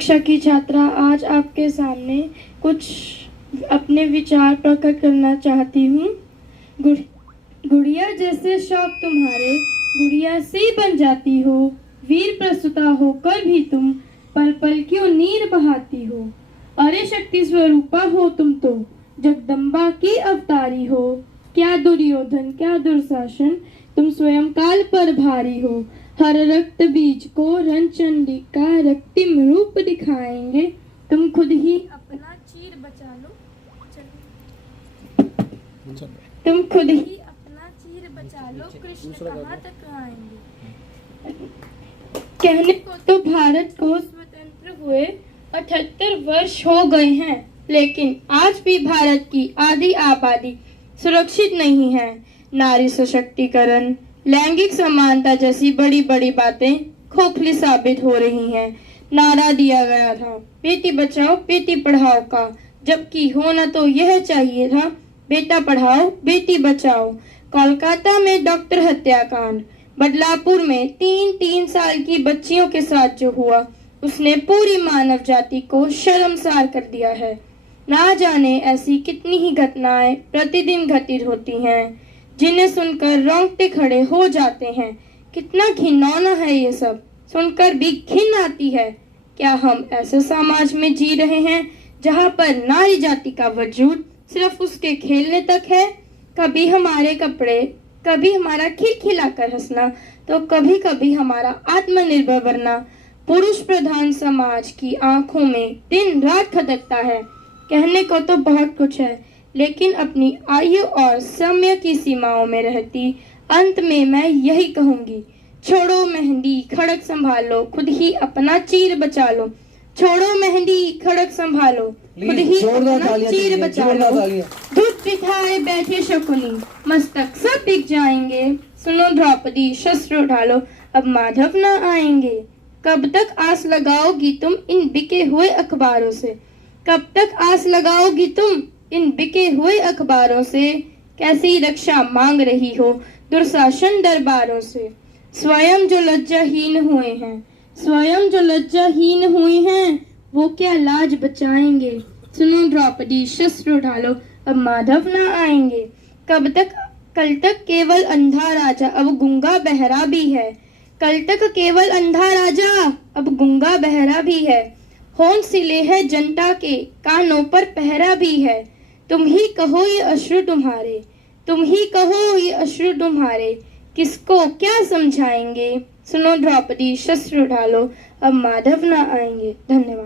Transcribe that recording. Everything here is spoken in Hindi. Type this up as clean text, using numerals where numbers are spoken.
कक्षा की छात्रा आज आपके सामने कुछ अपने विचार प्रकट करना चाहती हूँ। गुड़िया जैसे शौक तुम्हारे गुड़िया से बन जाती हो, वीर प्रस्तुता होकर भी तुम पल पल क्यों नीर बहाती हो। अरे शक्ति स्वरूपा हो तुम तो, जगदम्बा की अवतारी हो। क्या दुर्योधन क्या दुर्शासन, तुम स्वयं काल पर भारी हो। हर रक्त बीज को रणचंडी का रक्तिम रूप दिखाएंगे, तुम खुद ही अपना चीर बचा लो। तुम खुद ही अपना चीर बचा लो, कृष्ण कहाँ तक आएंगे। कहने को तो भारत को स्वतंत्र हुए 78 वर्ष हो गए हैं, लेकिन आज भी भारत की आधी आबादी सुरक्षित नहीं है। नारी सशक्तिकरण, लैंगिक समानता जैसी बड़ी बड़ी बातें खोखली साबित हो रही हैं। नारा दिया गया था बेटी बचाओ बेटी पढ़ाओ का, जबकि होना तो यह चाहिए था बेटा पढ़ाओ बेटी बचाओ। कोलकाता में डॉक्टर हत्याकांड, बदलापुर में 3-3 साल की बच्चियों के साथ जो हुआ, उसने पूरी मानव जाति को शर्मसार कर दिया है। ना जाने ऐसी कितनी ही घटनाएं प्रतिदिन घटित होती हैं, जिन्हें सुनकर रोंगटे खड़े हो जाते हैं। कितना घिनौना है ये सब, सुनकर भी घिन आती है। क्या हम ऐसे समाज में जी रहे हैं जहाँ पर नारी जाति का वजूद सिर्फ उसके खेलने तक है? कभी हमारे कपड़े, कभी हमारा खिलखिलाकर हंसना, तो कभी कभी हमारा आत्मनिर्भर बनना पुरुष प्रधान समाज की आंखों में दिन रात खटकता है। कहने को तो बहुत कुछ है, लेकिन अपनी आयु और समय की सीमाओं में रहती अंत में मैं यही कहूंगी, छोड़ो मेहंदी खड़क संभालो, खुद ही अपना चीर बचा लो। छोड़ो मेहंदी खड़क संभालो, खुद ही अपना चीर बचा लो। दूध पिठाए बैठे शकुनी, मस्तक सब बिक जाएंगे। सुनो द्रौपदी शस्त्र उठा लो, अब माधव न आएंगे। कब तक आस लगाओगी तुम इन बिके हुए अखबारों से? कब तक आस लगाओगी तुम इन बिके हुए अखबारों से? कैसी रक्षा मांग रही हो दुर्शासन दरबारों से? स्वयं जो लज्जाहीन हुए हैं, स्वयं जो लज्जाहीन हुए हैं, वो क्या लाज बचाएंगे। सुनो द्रौपदी शस्त्र उठा लो, अब माधव ना आएंगे। कब तक, कल तक केवल अंधा राजा अब गूंगा बहरा भी है। कल तक केवल अंधा राजा अब गूंगा बहरा भी है। होंठ सिले है जनता के, कानों पर पहरा भी है। तुम ही कहो ये अश्रु तुम्हारे, तुम ही कहो ये अश्रु तुम्हारे, किसको क्या समझाएंगे। सुनो द्रौपदी शस्त्र उठा लो, अब माधव ना आएंगे। धन्यवाद।